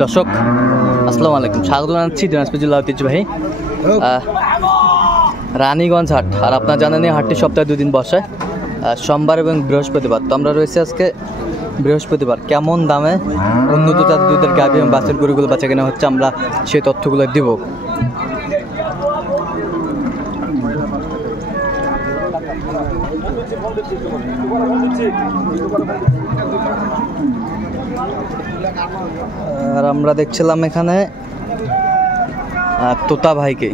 দর্শক আসসালামু আলাইকুম, স্বাগত জানাচ্ছি দিনাজপুর জেলা ঐতিহ্যবাহী রানীগঞ্জ হাট। আর আপনারা জানেন এই হাটটি সপ্তাহে 2 দিন বসে, সোমবার এবং বৃহস্পতিবার। তো আমরা রয়েছে আজকে বৃহস্পতিবার। কেমন দামে উন্নত জাতের দুধের গাভী এবং বাছুর গরুগুলো বাচ্চা কেনা হচ্ছে, আমরা সেই তথ্যগুলো দিব। আর আমরা দেখছিলাম এখানে তোতা ভাইকে।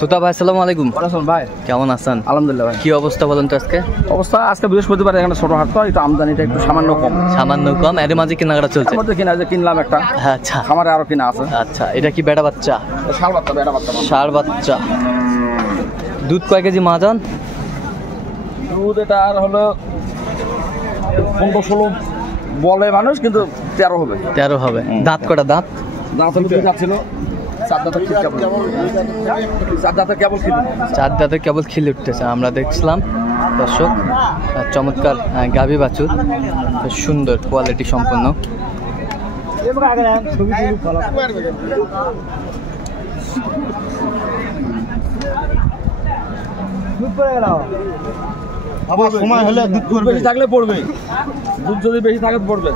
তোতা ভাই আসসালামু আলাইকুম। ভাই কেমন আছেন? আলহামদুলিল্লাহ ভাই। কি অবস্থা বলেন তো আজকে? অবস্থা আজকে বৃহস্পতিবার, এখানে ছোট হাট তো, একটু আমদানিটা একটু সামান্য কম। সামান্য কম, এর মাঝে কেনাকাটা চলছে? কিনা যে কিনলাম একটা। আচ্ছা, খামারে আরো কিনা আছে। আচ্ছা, এটা কি বেটা বাচ্চা? ষাঁড় বাচ্চা, বেটা বাচ্চা। ষাঁড় বাচ্চা। দুধ কয় কেজি মাজান? দুধ এটা আর হলো 15-16 বলে মানুষ, কিন্তু 13 হবে। 13 হবে। দাঁত কটা? দাঁত যাচ্ছিল 4 দাঁতের কেবল 4 দাঁতে কেবল খিলে উঠতেছে। আমরা দেখছিলাম দর্শক, চমৎকার গাভী বাছুর, সুন্দর কোয়ালিটি সম্পন্ন। আবার সময় হলে দুধ বেশি থাকলে পড়বে, দুধ যদি বেশি থাকে পড়বে।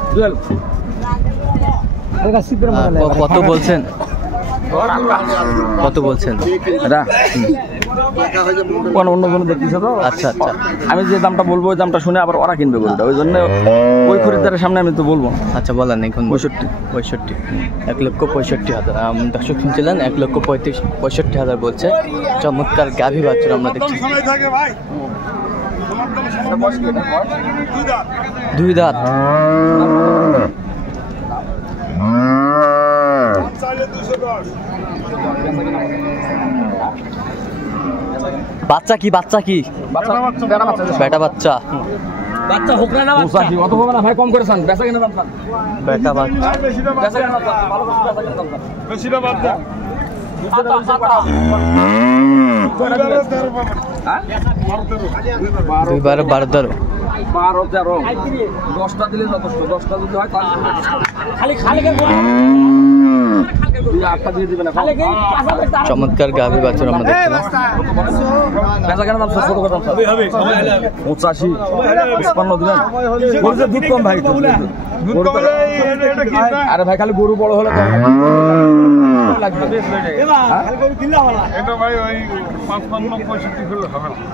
কত বলছেন? কত বলছেন? অন্য কোনো দেখতেছে তো। আচ্ছা আচ্ছা, আমি যে দামটা বলবো ওই দামটা শুনে আবার ওরা কিনবে বলটা, ওই জন্য ওই খরিদ্দারের সামনে আমি তো বলবো। আচ্ছা বলেন। এখন 65 1,65,000। দর্শক শুনছিলেন 1,65,000 বলছে। চমৎকার গাভী বাছুর আমরা দেখছি। 2 দাঁত। বাচ্চা কি? বাচ্চা কি? বেটা বাচ্চা। বাচ্চা হোক না বাচ্চা অত হবে না ভাই, কম করেছেন। বেচা কিনা বাচ্চা, বেটা বাচ্চা। বেচা কিনা বাচ্চা ভালো করে বেচা কিনা বাচ্চা, বেশিটা বাচ্চা। দুই 12 13 10টা দিলে যথেষ্ট। 10টা যদি হয় তাহলে চমৎকার গাভী বাছুর আমরা দেখছিলাম। 85 55 দিবেন। দুধ কম ভাই, আরে ভাই খালি গরু বড় হলে লাগবে।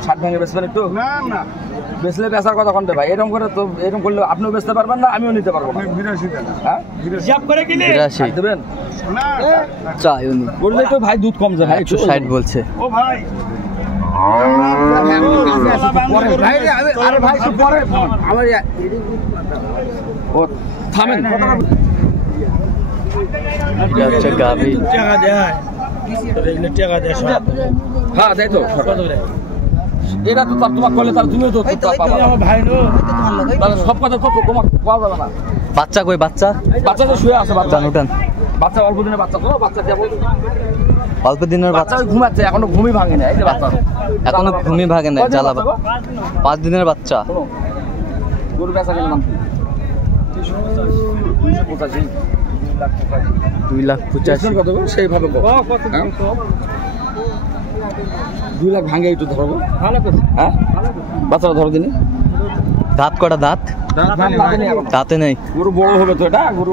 60 ভাঙে বেচবেন একটু? না বেচলে বেচার কথা কোনটা ভাই? এরকম করে তো, এরকম করলে আপনিও বেচতে পারবেন না, আমিও নিতে পারবো না। 82 দেবেন চাই উনি বললে একটু ভাই দুধ কম যায়। 160 বলছে। ও ভাই আরে ভাই একটু পরে আমার ও থামেন। এটা হচ্ছে গাভী। হ্যাঁ দেয় তো। এটা তো তোমার করলে তার তুমিও তো ভাই তাহলে সব কথা তো তোমার পাওয়া যাবে না। বাচ্চা কই? বাচ্চা তো শুয়ে আছে। বাচ্চা উঠান। বাচ্চা অল্প দিনের বাচ্চা তো, বাচ্চা কেবল অল্প দিনের বাচ্চা ঘুমাচ্ছে, এখনো ঘুমই ভাঙে না। এই যে বাচ্চা এখনো ঘুমই ভাঙে না, জ্বালাবা। 5 দিনের বাচ্চা। গরু বেচা কিনা নাম 2,85,000 কত সেইভাবে 2 লাখ ভাঙে একটু ধরবো। হ্যাঁ বাচ্চাটা ধরো দিনে। দাঁত কটা? দাঁত দাঁতে নেই। গরু বড় হবে তো, এটা গরু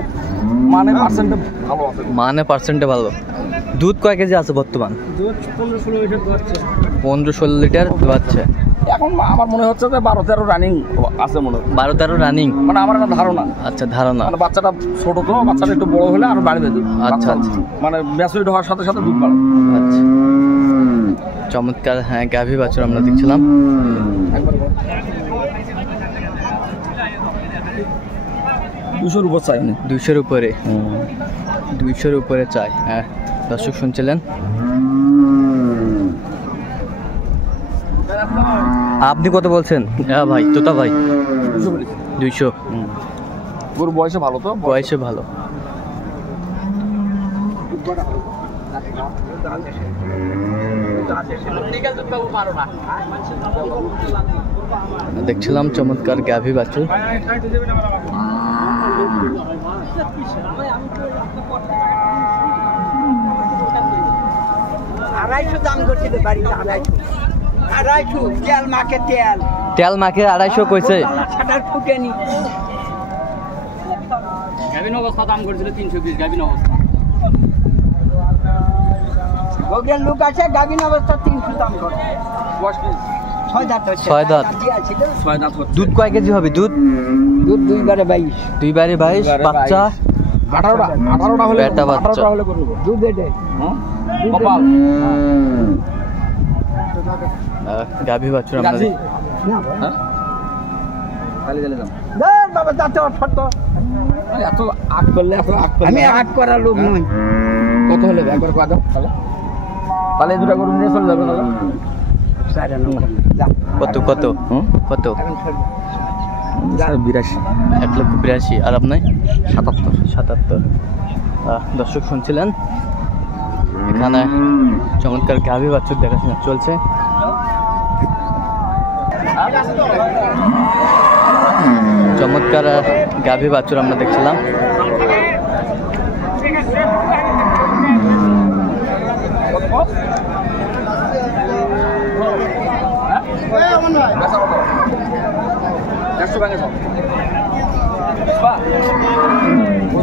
মানে পার্সেন্টে ভালো আছে, মানে পার্সেন্টে ভালো। দুধ কয় কেজি আছে বর্তমান? 15-16 লিটার বাচ্চা। এখন আমার মনে হচ্ছে যে 12-13 রানিং আছে মনে হয়। 12-13 রানিং মানে আমার একটা ধারণা। আচ্ছা, ধারণা। মানে বাচ্চাটা ছোট তো, বাচ্চাটা একটু বড় হলে আর বাড়বে দুধ। আচ্ছা আচ্ছা, মানে ম্যাচুরিটি হওয়ার সাথে সাথে দুধ বাড়বে। আচ্ছা, চমৎকার। হ্যাঁ গাভী বাছুর আমরা দেখছিলাম। 200-র উপর চাই। 200-র উপরে, 200-র উপরে চাই। হ্যাঁ দর্শক শুনছিলেন। আপনি কত বলছেন? হ্যাঁ ভাই, তোতা ভাই 200। গরু বয়সে ভালো তো, বয়সে ভালো। দেখছিলাম চমৎকার গাভী বাছুর। আড়াইশো দাম করছিল বাড়িতে, আড়াইশো তেল মাকে তেল তেল মাখে 250 কইছে। ছাটার ফুটেনি। গাভিন অবস্থা দাম করেছিল 320 গাভিন অবস্থা। ওদের লোক আছে গাভিন অবস্থা 300 দাম করে। ছয় দাঁত হচ্ছে। ছয় দাঁত। ছয় দাঁত হচ্ছে। দুধ কয় কেজি হবে? দুধ দুধ 2 বারে 22। 2 বারে 22। বাচ্চা 18টা হলে বেটা বাচ্চা। 18টা হলে করব। দুধ এটে কপাল গাভী বাছুর আমরা গাজি হ্যাঁ তাহলে চলে যাম। দেন বাবা যাতে ছোট। এত আগ করলে এত আগ করলে আমি আট করার লোক নই। কত হলে একবার কয় দাও তাহলে তাহলে দুটো গরু নিয়ে চলে যাবে তাহলে। সাড়ে নয়। যা কত কত কত? এখন ছোট। 82 1,82,000। আর আপনি 77। দর্শক শুনছিলেন, এখানে চমৎকার গাভী বাছুর দেখাশোনা চলছে। চমৎকার গাভী বাছুর আমরা দেখছিলাম।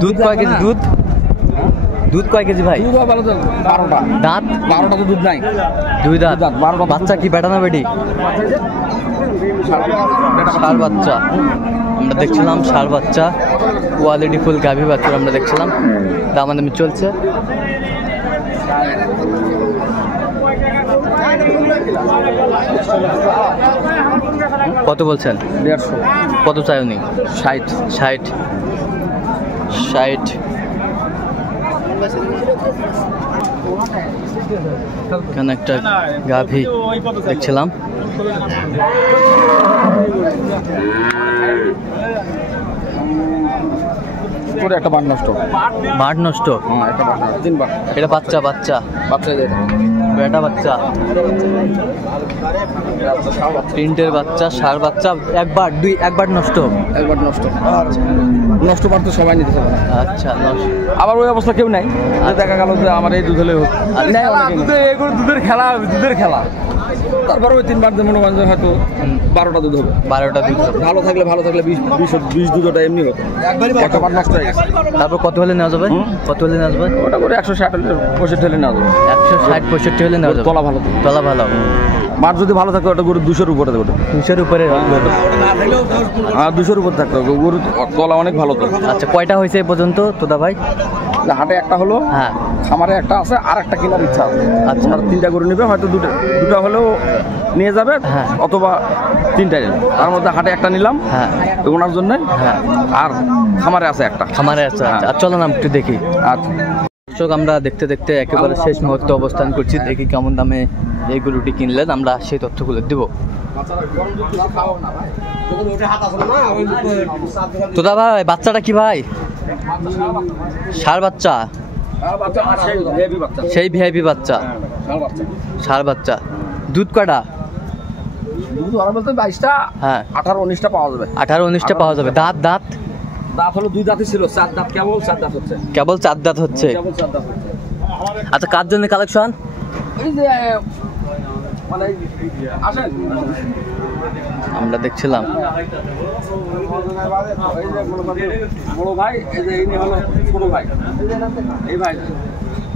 দুধ কয় কেজি? দুধ কয় কেজি ভাই? 12টা দাঁত 12টা তো দুধ নাই। 2 দাঁত। 12টা বাচ্চা কি বেটা না বেটি? ষাঁড় বাচ্চা আমরা দেখছিলাম, ষাঁড় বাচ্চা কোয়ালিটি ফুল গাভী বাছুর আমরা দেখছিলাম। দামাদামি চলছে। কত বলছেন? 150 কত চাই উনি? 60 60। এখানে একটা গাভী দেখছিলাম। করে একটা বাট নষ্ট। বাট নষ্ট? হ্যাঁ একটা বাট নষ্ট। 3 বাট। এটা বাচ্চা বাচ্চা যেটা বেটা বাচ্চা, প্রিন্টের বাচ্চা, ষাঁড় বাচ্চা। একবার নষ্ট। একবার নষ্ট। নষ্ট বার তো সবাই নিতে পারে। আচ্ছা নষ্ট। আবার ওই অবস্থা কেউ নাই, দেখা গেল যে আমার এই দুধ হলে এগুলো দুধের খেলা। তারপরে ওই 3 বার মনে করেন যে হয়তো 12টা দুধ হবে। 12টা দুধ হবে। ভালো থাকলে 20 দুধ ওটা এমনি হতো। একটা বার নষ্ট হয়ে গেছে। তারপর কত হলে নেওয়া যাবে? কত হলে নেওয়া যাবে? ওটা করে 160 65 হলে নেওয়া যাবে। 160-65 হলে নেওয়া যাবে। তলা ভালো। তলা ভালো। মাঠ যদি ভালো থাকতো ওটা গরু 200-র উপরে দেবে। 200-র উপরে? আর 200-র উপর থাকতো গরু তলা অনেক ভালো তো। আচ্ছা কয়টা হয়েছে এই পর্যন্ত তোদা ভাই? হাটে একটা হলো, হ্যাঁ খামারে একটা আছে, আর একটা কেনার ইচ্ছা আছে। আচ্ছা। আর 3টা গরু নেবে, হয়তো দুটা হলেও নিয়ে যাবে, হ্যাঁ। অথবা 3টাই নেবে। তার মধ্যে হাটে একটা নিলাম হ্যাঁ ওনার জন্য, হ্যাঁ। আর খামারে আছে একটা। খামারে আছে। আচ্ছা চলো না একটু দেখি। আচ্ছা দর্শক আমরা দেখতে দেখতে একেবারে শেষ মুহূর্তে অবস্থান করছি। দেখি কেমন দামে এই গরুটি কিনলেন, আমরা সেই তথ্যগুলো দেবো। তোদা ভাই বাচ্চাটা কি ভাই? ষাঁড় বাচ্চা? সেই ভিআইপি বাচ্চা, ষাঁড় বাচ্চা। দুধ কয়টা? দুধ ওরা বলতে 22টা, হ্যাঁ 18-19টা পাওয়া যাবে। 18-19টা পাওয়া যাবে। দাঁত দাঁত দাঁত হলো 2 দাঁতই ছিল, 4 দাঁত কেবল 4 দাঁত হচ্ছে। কেবল 4 দাঁত হচ্ছে। কেবল 4 দাঁত হচ্ছে। আচ্ছা কার জন্য কালেকশন? এই যে মানে আসেন আমরা দেখছিলাম। বড় ভাই, এই যে ইনি হলো ছোট ভাই, এই ভাই।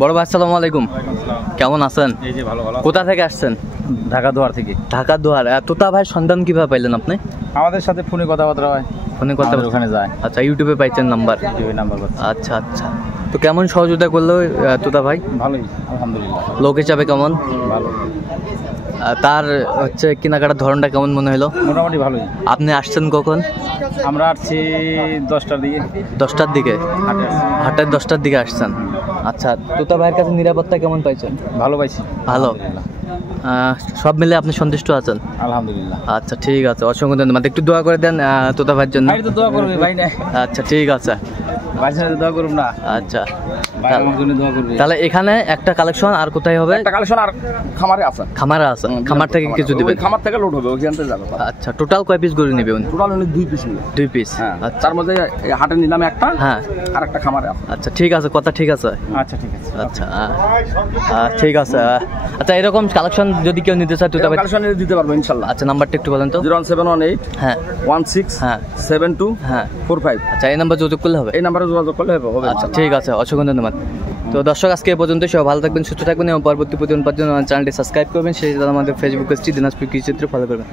বড় ভাই আসসালামু আলাইকুম, কেমন আছেন? এই যে ভালো ভালো। কোথা থেকে আসছেন? ঢাকা দুয়ার থেকে। ঢাকা দুয়ার। তোতা ভাই সন্ধান কিভাবে পাইলেন আপনি? আমাদের সাথে ফোনে কথাবার্তা হয়, ফোনে কথা আমাদের ওখানে যায়। আচ্ছা ইউটিউবে পাইছেন নাম্বার? ওই নাম্বার পাচ্ছি। আচ্ছা আচ্ছা। তো কেমন সহযোগিতা করলো তোতা ভাই? ভালোই আলহামদুলিল্লাহ। লোক হিসাবে কেমন? ভালো, তার হচ্ছে কেনাকাটার ধরনটা কেমন মনে হলো? মোটামুটি ভালোই। আপনি আসছেন কখন? আমরা আসছি 10টার দিকে। 10টার দিকে? হাটে আসছি। হাটের 10টার দিকে আসছেন। আচ্ছা তোতা ভাইয়ের কাছে নিরাপত্তা কেমন পাইছেন? ভালো পাইছি। ভালো। আলহামদুলিল্লাহ। সব মিলে আপনি সন্তুষ্ট আছেন? আলহামদুলিল্লাহ। আচ্ছা ঠিক আছে, অসংখ্য ধন্যবাদ। একটু দোয়া করে দেন তোতা ভাইয়ের জন্য। ভাই তো দোয়া করবে ভাই না। আচ্ছা ঠিক আছে। ভাইয়ের সাথে দোয়া করুন না, আচ্ছা, ভাই আমার জন্য দোয়া করবে। তাহলে এখানে একটা কালেকশন আর কোথায় হবে? একটা কালেকশন আর খামারে আছে। খামারে আছে, খামার থেকে কিছু ওই দিবেন? খামার থেকে লোড হবে, ওইখান থেকে যাবে। আচ্ছা, টোটাল কয় পিস গরু নেবে উনি? টোটাল উনি 2 পিস নিবে। 2 পিস। হ্যাঁ, আচ্ছা তার মধ্যে এই হাটে নিলাম একটা, হ্যাঁ, আর একটা খামারে আছে। আচ্ছা ঠিক আছে, কথা ঠিক আছে। আচ্ছা ঠিক আছে। আচ্ছা ঠিক আছে। আচ্ছা, এরকম কালেকশন যদি কেউ নিতে চায় তো তবে কালেকশন দিতে পারবো ইনশাআল্লাহ। আচ্ছা, নাম্বারটা একটু বলেন তো। 01718 হ্যাঁ 16 হ্যাঁ 72 হ্যাঁ 45। আচ্ছা, এই নাম্বার যোগাযোগ করলে হবে? এই নাম্বারে যোগাযোগ করলে হবে। আচ্ছা ঠিক আছে, অসংখ্য ধন্যবাদ। তো দর্শক, আজকে এ পর্যন্ত। সবাই ভালো থাকবেন, সুস্থ থাকবেন এবং পরবর্তী প্রতিদিন পাওয়ার জন্য চ্যানেলটি সাবস্ক্রাইব করবেন। সেই সাথে আমাদের ফেসবুক পেজটি দিনাজপুর কৃষি চিত্র ফলো করবেন।